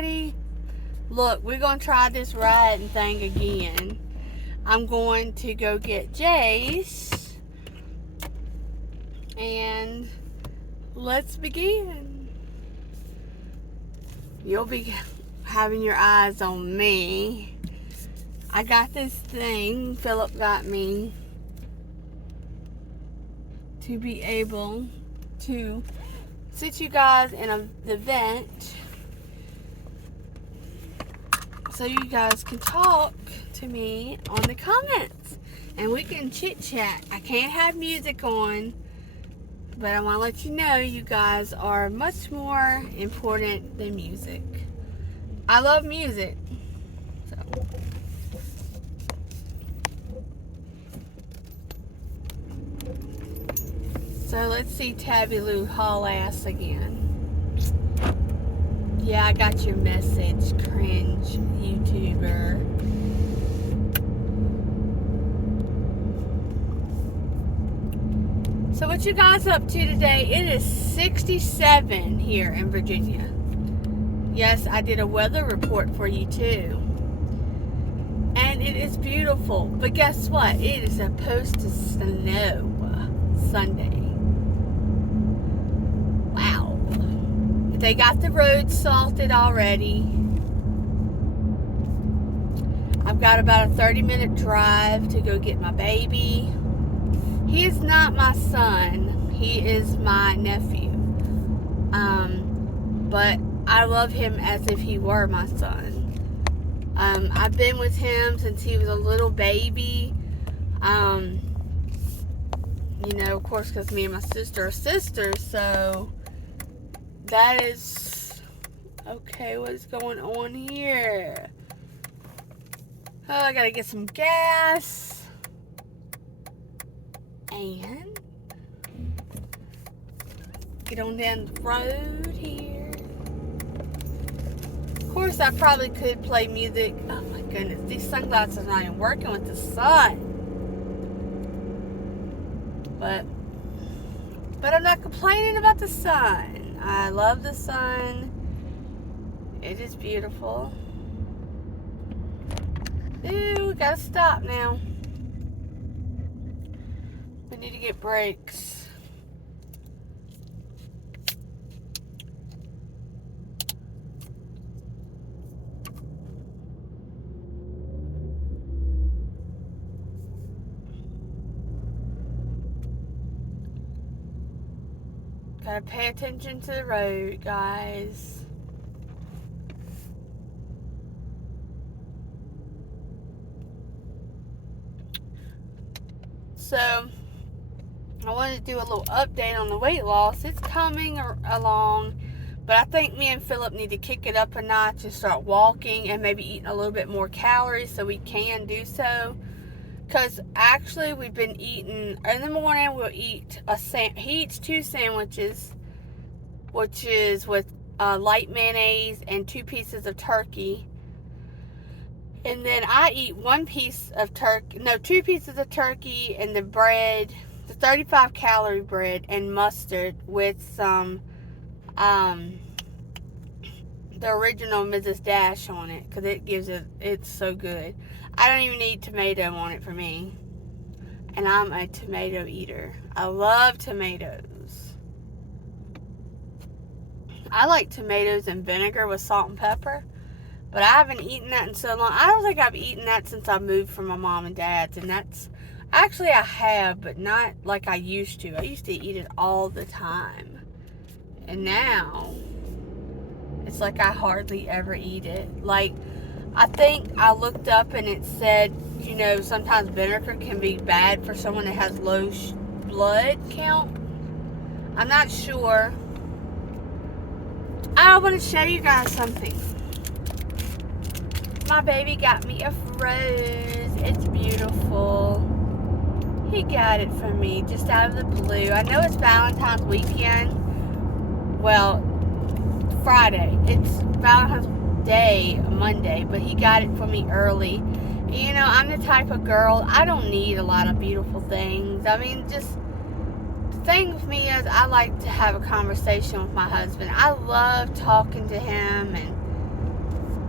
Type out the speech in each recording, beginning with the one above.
everybody. Look, we're going to try this riding thing again. I'm going to go get Jace. And let's begin. You'll be having your eyes on me. I got this thing Philip got me to be able to sit you guys in an event so you guys can talk to me on the comments and we can chit chat. I can't have music on, but I want to let you know you guys are much more important than music. I love music. So let's see Tabby Lou haul ass again. Yeah, I got your message, cringe YouTuber. So what you guys up to today? It is 67 here in Virginia. Yes, I did a weather report for you too. And it is beautiful. But guess what? It is supposed to snow Sunday. Wow. They got the roads salted already. I've got about a 30-minute drive to go get my baby. He is not my son. He is my nephew. But I love him as if he were my son. I've been with him since he was a little baby. You know, of course, because me and my sister are sisters, so that is okay. What is going on here? Oh, I gotta get some gas and get on down the road here. Of course, I probably could play music. Oh my goodness, these sunglasses are not even working with the sun. But I'm not complaining about the sun. I love the sun. It is beautiful. Ooh, we gotta stop now. We need to get brakes. Gotta pay attention to the road, guys. So, I wanted to do a little update on the weight loss. It's coming along, but I think me and Philip need to kick it up a notch and start walking and maybe eating a little bit more calories so we can do so. Because actually we've been eating, in the morning we'll eat he eats 2 sandwiches, which is with light mayonnaise and 2 pieces of turkey. And then I eat 2 pieces of turkey and the bread, the 35 calorie bread and mustard with some, the original Mrs. Dash on it, because it's so good. I don't even need tomato on it for me. And I'm a tomato eater. I love tomatoes. I like tomatoes and vinegar with salt and pepper. But I haven't eaten that in so long. I don't think I've eaten that since I moved from my mom and dad's. And actually I have, but not like I used to. I used to eat it all the time. And now, it's like I hardly ever eat it. Like, I think I looked up and it said, you know, sometimes vinegar can be bad for someone that has low blood count. I'm not sure. I want to show you guys something. My baby got me a rose. It's beautiful. He got it for me just out of the blue. I know it's Valentine's weekend. Well, Friday. It's Valentine's Day, Monday, but he got it for me early. You know, I'm the type of girl, I don't need a lot of beautiful things. I mean, just the thing with me is I like to have a conversation with my husband. I love talking to him and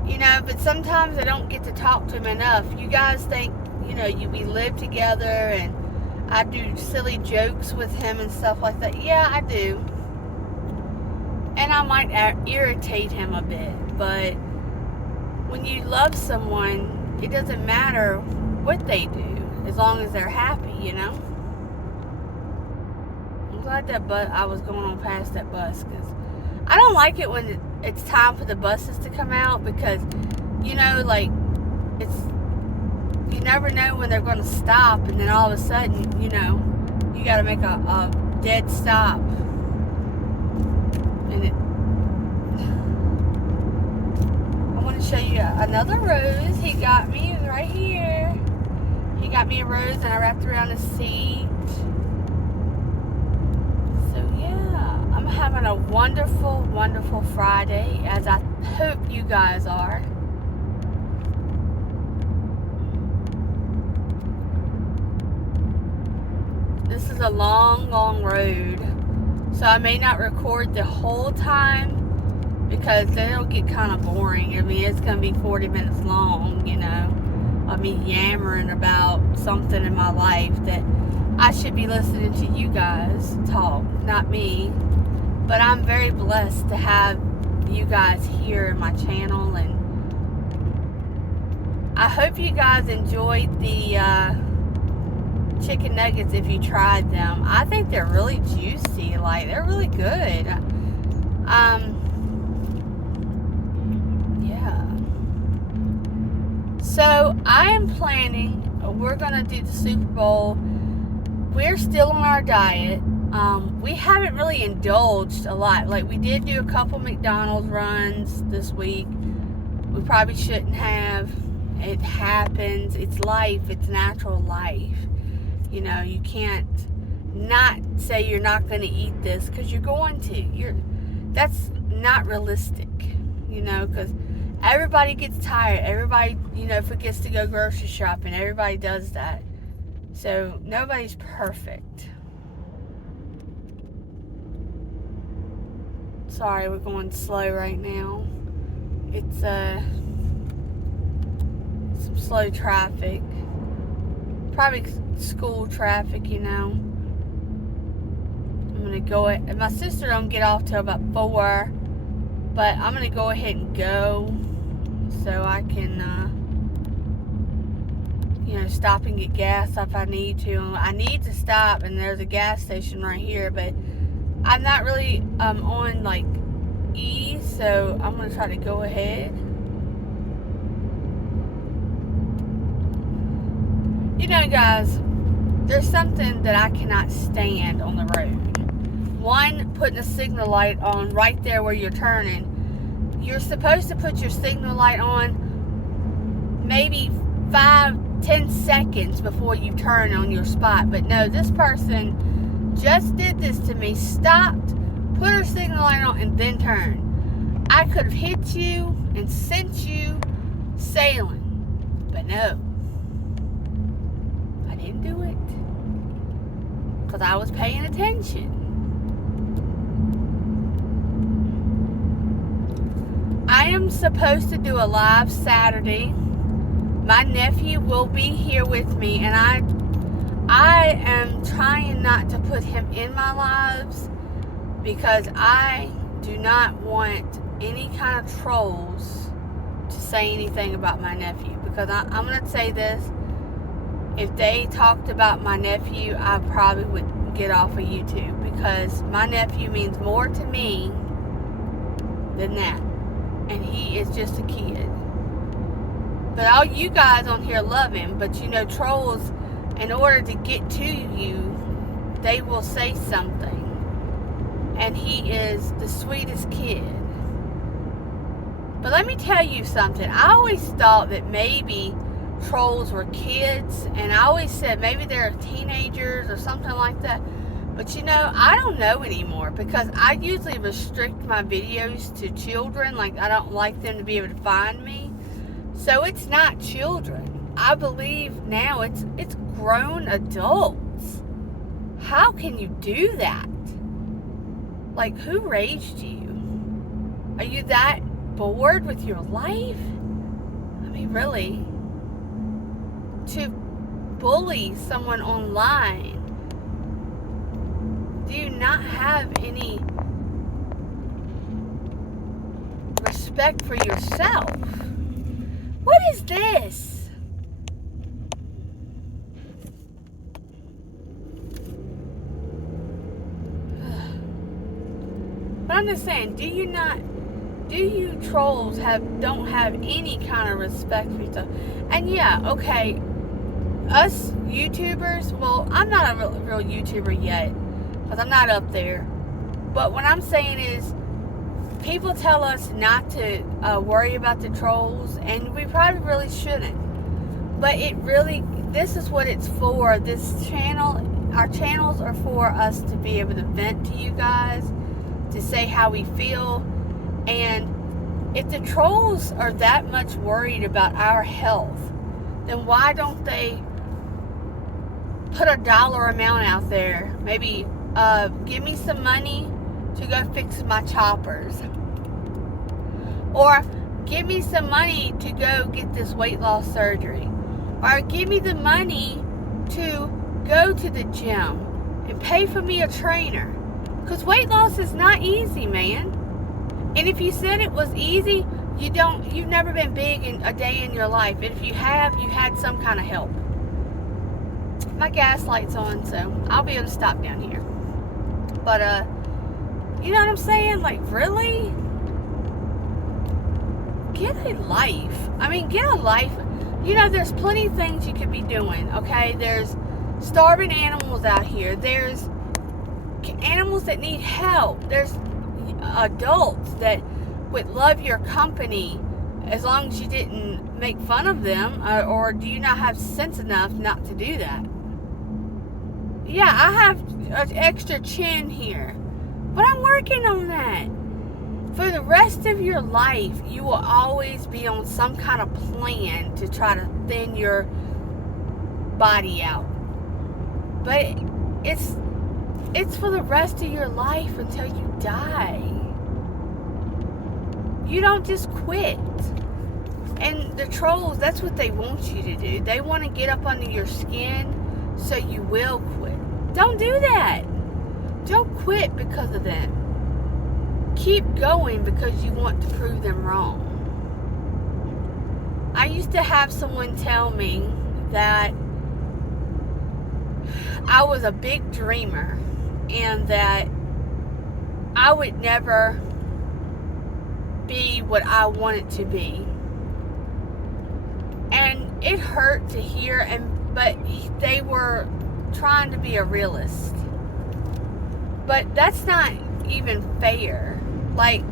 You know, but sometimes I don't get to talk to him enough. You guys think, you know, we live together and I do silly jokes with him and stuff like that. Yeah, I do. And I might irritate him a bit. But when you love someone, it doesn't matter what they do, as long as they're happy, you know? I'm glad that I was going on past that bus, because I don't like it when it's time for the buses to come out, because, you know, like, you never know when they're going to stop, and then all of a sudden, you know, you got to make a dead stop. And I want to show you another rose he got me. It was right here. He got me a rose, and I wrapped it around the seat. So yeah, I'm having a wonderful, wonderful Friday, as I hope you guys are. This is a long, long road, so I may not record the whole time, because then it'll get kind of boring. I mean, it's going to be 40 minutes long, you know, of me yammering about something in my life that I should be listening to you guys talk, not me. But I'm very blessed to have you guys here in my channel, and I hope you guys enjoyed the chicken nuggets if you tried them. I think they're really juicy, like they're really good. Yeah. So I am planning, we're gonna do the Super Bowl. We're still on our diet. We haven't really indulged a lot. Like, we did do a couple McDonald's runs this week. We probably shouldn't have. It happens. It's life. It's natural life. You know, you can't not say you're not going to eat this, because you're going to. That's not realistic, you know, because everybody gets tired. Everybody, you know, forgets to go grocery shopping. Everybody does that. So nobody's perfect. Sorry, we're going slow right now. It's some slow traffic. Probably school traffic, you know. I'm gonna go. My sister don't get off till about 4, but I'm gonna go ahead and go so I can, you know, stop and get gas if I need to. I need to stop, and there's a gas station right here, but I'm not really on like E, so I'm gonna try to go ahead. You know, guys, there's something that I cannot stand on the road. One, putting a signal light on right there where you're turning. You're supposed to put your signal light on maybe 5-10 seconds before you turn on your spot. But no, this person just did this to me. Stopped, put her signal light on, and then turned. I could have hit you and sent you sailing. But no. I didn't do it. Because I was paying attention. I am supposed to do a live Saturday. My nephew will be here with me, and I am trying not to put him in my lives, because I do not want any kind of trolls to say anything about my nephew. Because I'm going to say this, if they talked about my nephew, I probably would get off of YouTube, because my nephew means more to me than that. And he is just a kid. But all you guys on here love him. But you know, trolls, in order to get to you, they will say something. And he is the sweetest kid. But let me tell you something. I always thought that maybe trolls were kids. And I always said maybe they're teenagers or something like that. But you know, I don't know anymore, because I usually restrict my videos to children. Like, I don't like them to be able to find me. So it's not children. I believe now it's grown adults. How can you do that? Like, who raised you? Are you that bored with your life? I mean, really? To bully someone online? Do you not have any respect for yourself? What is this? But I'm just saying, do you trolls don't have any kind of respect for yourself? And yeah, okay, us YouTubers, well, I'm not a real YouTuber yet, because I'm not up there. But what I'm saying is, people tell us not to worry about the trolls, and we probably really shouldn't. But this is what it's for. This channel, our channels are for us to be able to vent to you guys, to say how we feel. And if the trolls are that much worried about our health, then why don't they put a dollar amount out there? Maybe give me some money to go fix my choppers, or give me some money to go get this weight loss surgery, or give me the money to go to the gym and pay for me a trainer, because weight loss is not easy, man. And if you said it was easy, you've never been big in a day in your life. And if you have, you had some kind of help. My gas light's on, so I'll be able to stop down here. But you know what I'm saying? Like, really? Get a life. I mean, get a life. You know, there's plenty of things you could be doing, okay? There's starving animals out here. There's animals that need help. There's adults that would love your company as long as you didn't make fun of them, or do you not have sense enough not to do that? Yeah, I have an extra chin here, but I'm working on that. For the rest of your life, you will always be on some kind of plan to try to thin your body out. But it's for the rest of your life until you die. You don't just quit. And the trolls, that's what they want you to do. They want to get up under your skin so you will quit. Don't do that. Don't quit because of that. Keep going because you want to prove them wrong. I used to have someone tell me that I was a big dreamer and that I would never be what I wanted to be. And it hurt to hear, but they were trying to be a realist. But that's not even fair. Like,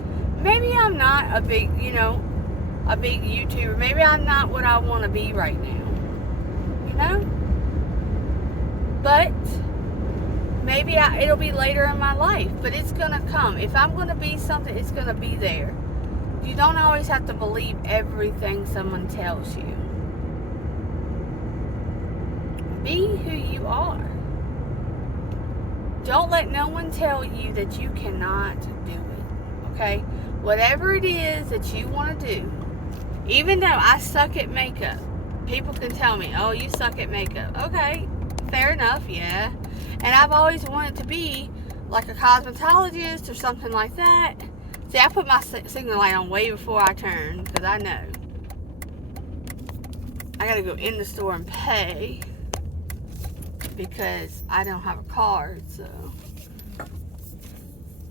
maybe I'm not a big YouTuber. Maybe I'm not what I want to be right now. You know? But maybe it'll be later in my life. But it's going to come. If I'm going to be something, it's going to be there. You don't always have to believe everything someone tells you. Be who you are. Don't let no one tell you that you cannot do it. Okay? Whatever it is that you want to do. Even though I suck at makeup, people can tell me, oh, you suck at makeup. Okay, fair enough, yeah. And I've always wanted to be like a cosmetologist or something like that. See, I put my signal light on way before I turn, because I know I gotta go in the store and pay, because I don't have a card. So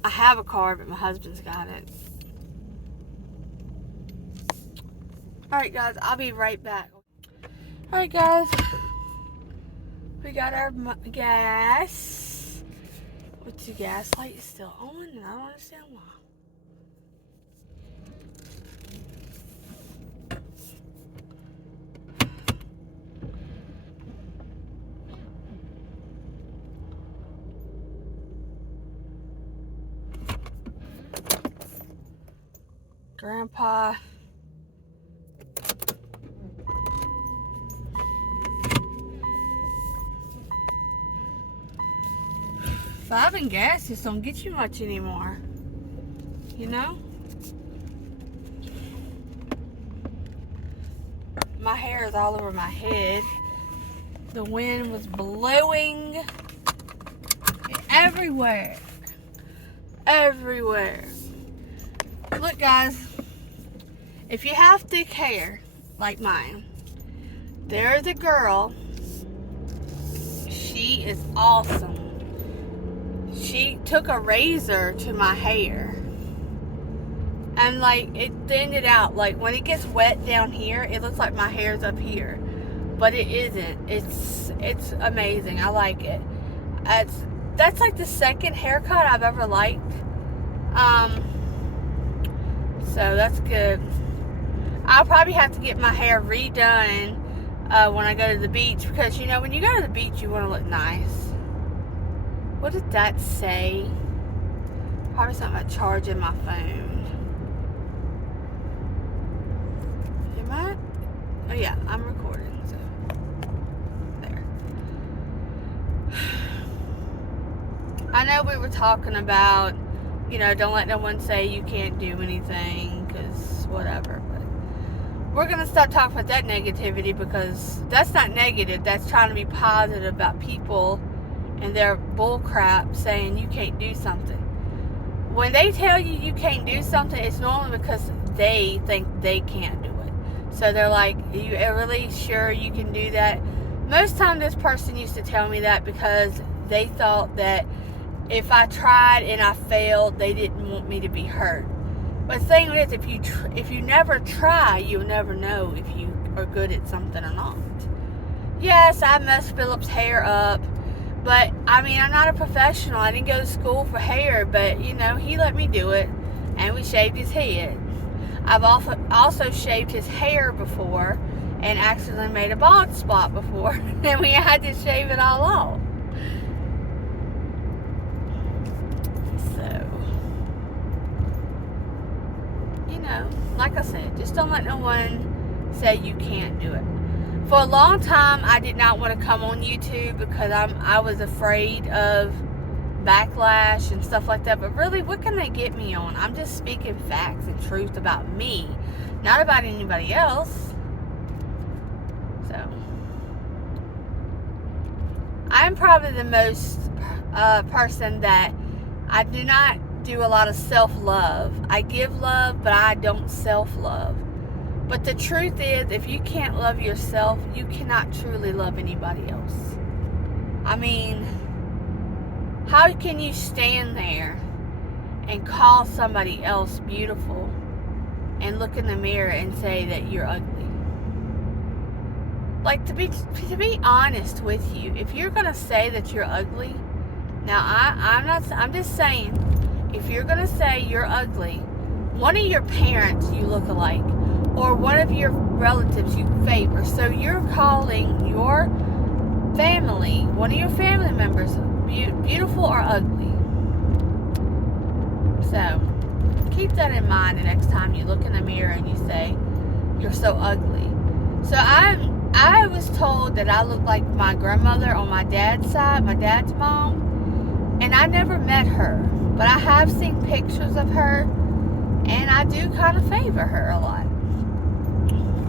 I have a card, but my husband's got it. Alright guys, I'll be right back. Alright guys, we got our gas. But the gas light is still on, and I don't understand why. Grandpa. $5 gas just don't get you much anymore. You know? my hair is all over my head. The wind was blowing everywhere. Everywhere. Look, guys. If you have thick hair, like mine, there's a girl. She is awesome. She took a razor to my hair. And like, it thinned it out. Like, when it gets wet down here, it looks like my hair's up here. But it isn't. It's amazing. I like it. That's like the second haircut I've ever liked. So that's good. I'll probably have to get my hair redone when I go to the beach, because, you know, when you go to the beach, you want to look nice. What did that say? Probably something about charging my phone. Am I? Oh yeah, I'm recording, so there. I know we were talking about, you know, don't let no one say you can't do anything, because whatever. But we're going to stop talking about that negativity, because that's not negative. That's trying to be positive about people and their bull crap saying you can't do something. When they tell you you can't do something, it's normally because they think they can't do it. So they're like, are you really sure you can do that? Most time this person used to tell me that because they thought that if I tried and I failed, they didn't want me to be hurt. But the thing is, if you never try, you'll never know if you are good at something or not. Yes, I messed Philip's hair up, but I mean, I'm not a professional. I didn't go to school for hair, but you know, he let me do it, and we shaved his head. I've also shaved his hair before, and accidentally made a bald spot before, and we had to shave it all off. Like I said, just don't let no one say you can't do it. For a long time, I did not want to come on YouTube because I was afraid of backlash and stuff like that. But really, what can they get me on? I'm just speaking facts and truth about me, not about anybody else. So, I'm probably the most person that I do not do a lot of self-love. I give love, but I don't self-love. But the truth is, if you can't love yourself, you cannot truly love anybody else. I mean, how can you stand there and call somebody else beautiful and look in the mirror and say that you're ugly? Like, to be honest with you, if you're gonna say that you're ugly, now I'm just saying, if you're going to say you're ugly, one of your parents you look alike, or one of your relatives you favor. So you're calling your family, one of your family members, beautiful or ugly. So keep that in mind the next time you look in the mirror and you say, you're so ugly. So I was told that I look like my grandmother on my dad's side, my dad's mom, and I never met her. But I have seen pictures of her, and I do kind of favor her a lot.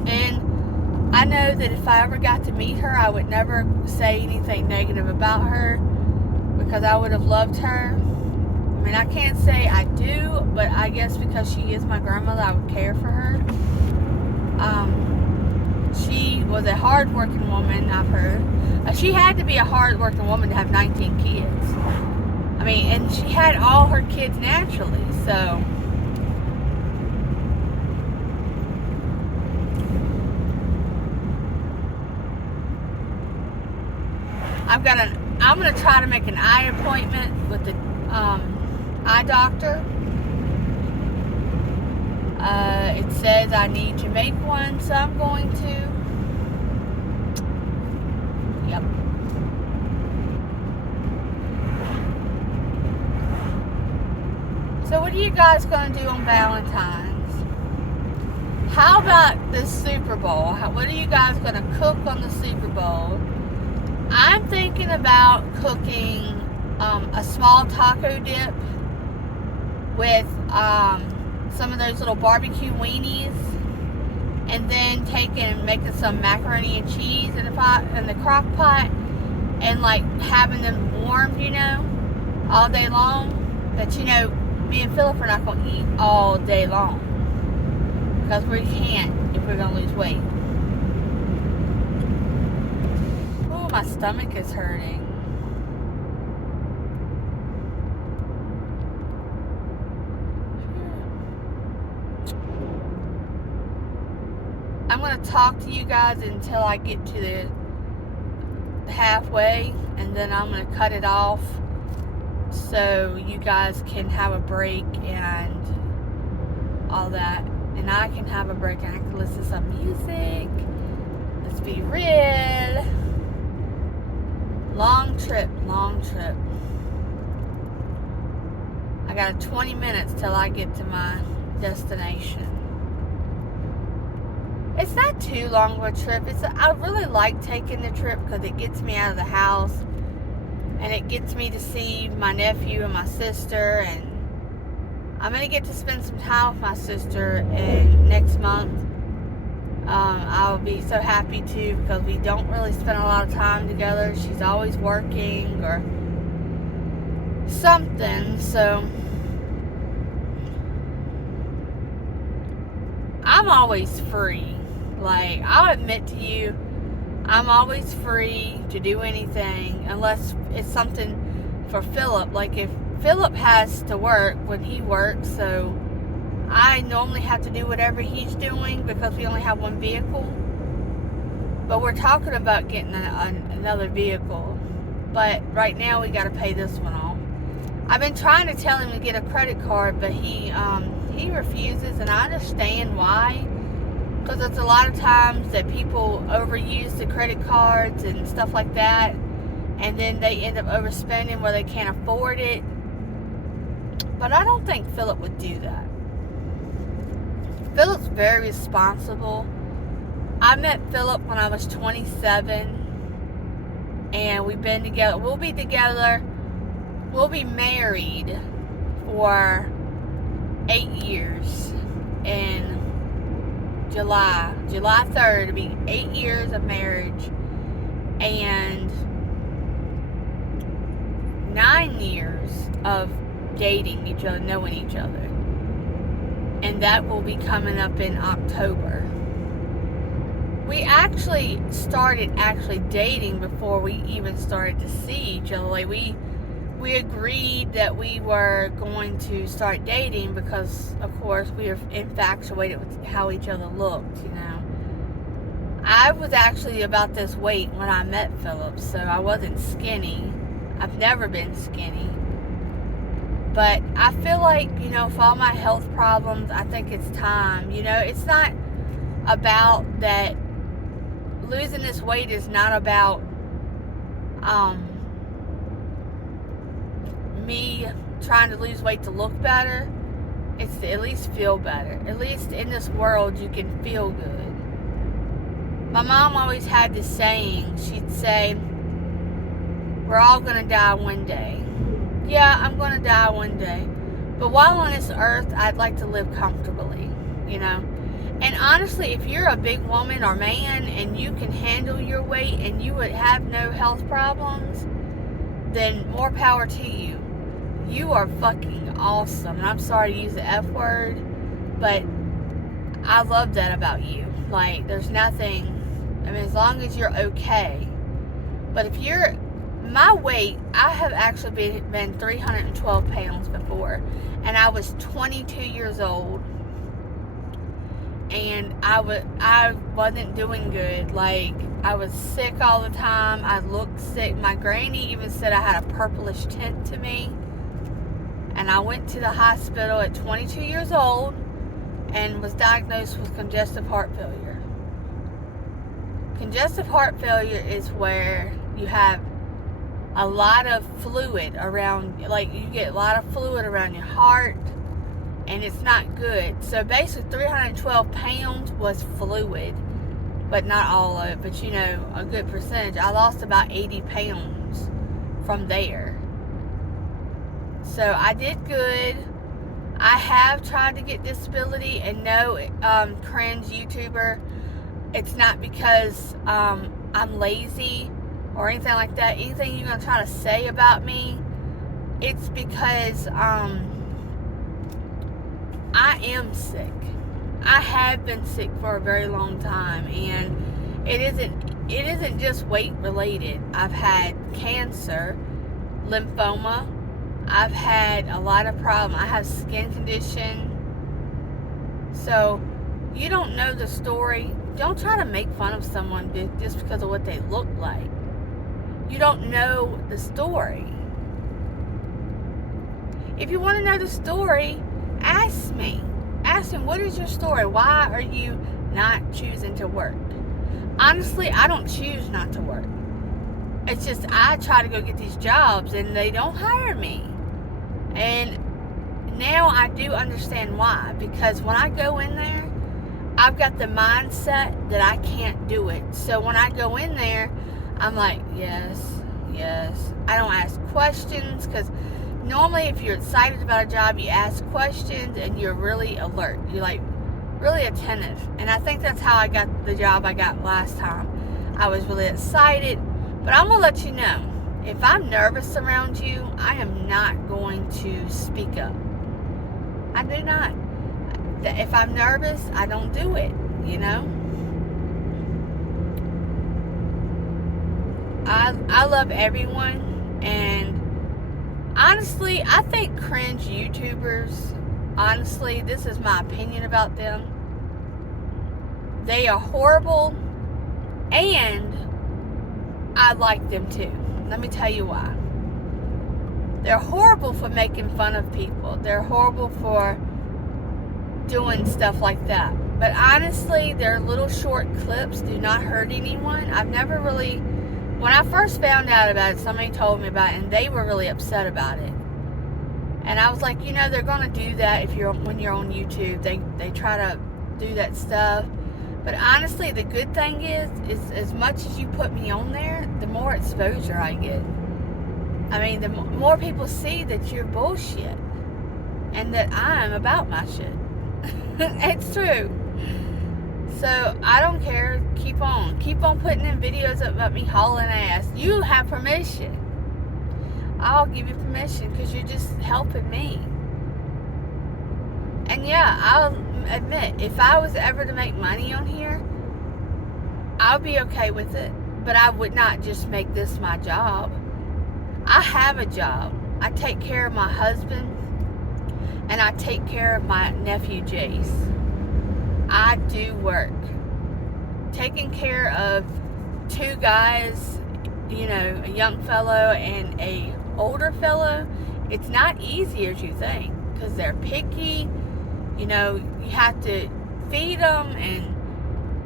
And I know that if I ever got to meet her, I would never say anything negative about her, because I would have loved her. I mean, I can't say I do, but I guess because she is my grandmother, I would care for her. She was a hard-working woman, I've heard. She had to be a hard-working woman to have 19 kids. I mean, and she had all her kids naturally, so I'm gonna try to make an eye appointment with the eye doctor. It says I need to make one, so I'm going to. Yep. So what are you guys going to do on Valentine's? How about the Super Bowl? What are you guys going to cook on the Super Bowl? I'm thinking about cooking a small taco dip with some of those little barbecue weenies and then making some macaroni and cheese in the crock pot, and like having them warmed, all day long. That me and Philip are not going to eat all day long, because we can't if we're going to lose weight. Oh, my stomach is hurting. I'm going to talk to you guys until I get to the halfway, and then I'm going to cut it off so you guys can have a break and all that. And I can have a break and I can listen to some music. Let's be real. Long trip. I got 20 minutes till I get to my destination. It's not too long of a trip. I really like taking the trip because it gets me out of the house and it gets me to see my nephew and my sister, and I'm going to get to spend some time with my sister next month. I'll be so happy to, because we don't really spend a lot of time together. She's always working or something, so I'm always free. Like, I'll admit to you, I'm always free to do anything unless it's something for Philip. Like, if Philip has to work when he works, so I normally have to do whatever he's doing because we only have one vehicle. But we're talking about getting another vehicle. But right now we got to pay this one off. I've been trying to tell him to get a credit card, but he refuses, and I understand why. Because it's a lot of times that people overuse the credit cards and stuff like that, and then they end up overspending where they can't afford it. But I don't think Philip would do that. Philip's very responsible. I met Philip when I was 27, and we've been together. We'll be married for 8 years in July 3rd. It'll be 8 years of marriage and 9 years of dating each other, knowing each other. And that will be coming up in October. We actually started dating before we even started to see each other. Like, we agreed that we were going to start dating because, of course, we were infatuated with how each other looked, I was actually about this weight when I met Philip, so I wasn't skinny. I've never been skinny. But I feel like, for all my health problems, I think it's time. It's not about that. Losing this weight is not about me trying to lose weight to look better. It's to at least feel better. At least in this world, you can feel good. My mom always had this saying. She'd say, we're all going to die one day. Yeah, I'm going to die one day. But while on this earth, I'd like to live comfortably, And honestly, if you're a big woman or man and you can handle your weight and you would have no health problems, then more power to you. You are fucking awesome. And I'm sorry to use the F word, but I love that about you. Like, there's nothing, as long as you're okay. But if you're, my weight, I have actually been 312 pounds before. And I was 22 years old. And I wasn't doing good. Like, I was sick all the time. I looked sick. My granny even said I had a purplish tint to me. And I went to the hospital at 22 years old and was diagnosed with congestive heart failure. Congestive heart failure is where you have a lot of fluid around, like you get a lot of fluid around your heart, and it's not good. So basically 312 pounds was fluid, but not all of it, but a good percentage. I lost about 80 pounds from there. So I did good. I have tried to get disability, and no, cringe YouTuber, it's not because I'm lazy or anything like that. Anything you're going to try to say about me, it's because I am sick. I have been sick for a very long time, and it isn't just weight related. I've had cancer, lymphoma. I've had a lot of problems. I have skin condition. So, you don't know the story. Don't try to make fun of someone just because of what they look like. You don't know the story. If you want to know the story, ask me. Ask him, what is your story? Why are you not choosing to work? Honestly, I don't choose not to work. It's just I try to go get these jobs and they don't hire me. And now I do understand why. Because when I go in there, I've got the mindset that I can't do it. So when I go in there, I'm like, yes. I don't ask questions, because normally if you're excited about a job, you ask questions and you're really alert. You're like really attentive. And I think that's how I got the job I got last time. I was really excited. But I'm going to let you know, if I'm nervous around you, I am not going to speak up. I do not. If I'm nervous, I don't do it, you know? I love everyone, and honestly, I think cringe YouTubers, honestly, this is my opinion about them, they are horrible, and I like them too. Let me tell you why. They're horrible for making fun of people. They're horrible for doing stuff like that. But honestly, their little short clips do not hurt anyone. I've never really, when I first found out about it, somebody told me about it, and they were really upset about it. And I was like, you know, they're going to do that when you're on YouTube. They try to do that stuff. But honestly, the good thing is as much as you put me on there, the more exposure I get. I mean, the more people see that you're bullshit and that I'm about my shit. It's true. So I don't care. Keep on putting in videos about me hauling ass. You have permission. I'll give you permission because you're just helping me. And yeah, I'll admit, if I was ever to make money on here, I'll be okay with it. But I would not just make this my job. I have a job. I take care of my husband, and I take care of my nephew Jace. I do work. Taking care of two guys, you know, a young fellow and a older fellow, it's not easy as you think, because they're picky. You know, you have to feed them and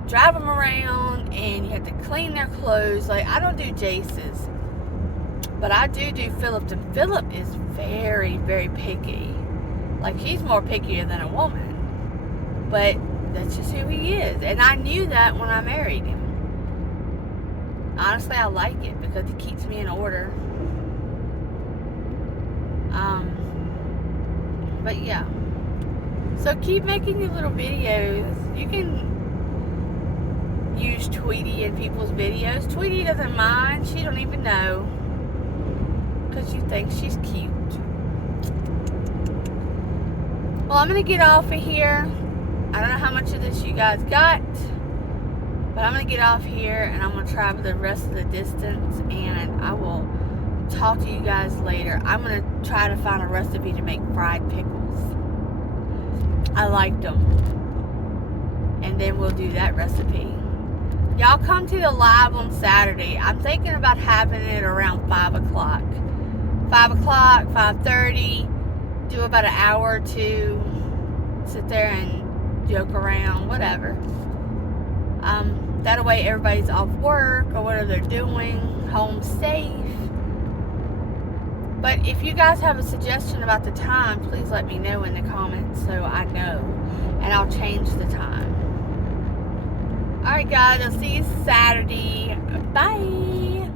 drive them around, and you have to clean their clothes. Like, I don't do Jace's, but I do Philip, and Philip is very, very picky. Like, he's more pickier than a woman. But that's just who he is. And I knew that when I married him. Honestly, I like it because it keeps me in order. But yeah. So keep making your little videos. You can use Tweety in people's videos. Tweety doesn't mind. She don't even know. Because you think she's cute. Well, I'm going to get off of here. I don't know how much of this you guys got. But I'm going to get off here and I'm going to travel the rest of the distance. And I will talk to you guys later. I'm going to try to find a recipe to make fried pickles. I like them. And then we'll do that recipe. Y'all come to the live on Saturday. I'm thinking about having it around 5 o'clock. 5 o'clock, 5:30. Do about an hour or two. Sit there and joke around, whatever. That way everybody's off work or whatever they're doing, home safe. But if you guys have a suggestion about the time, please let me know in the comments so I know. And I'll change the time. Alright guys, I'll see you Saturday. Bye.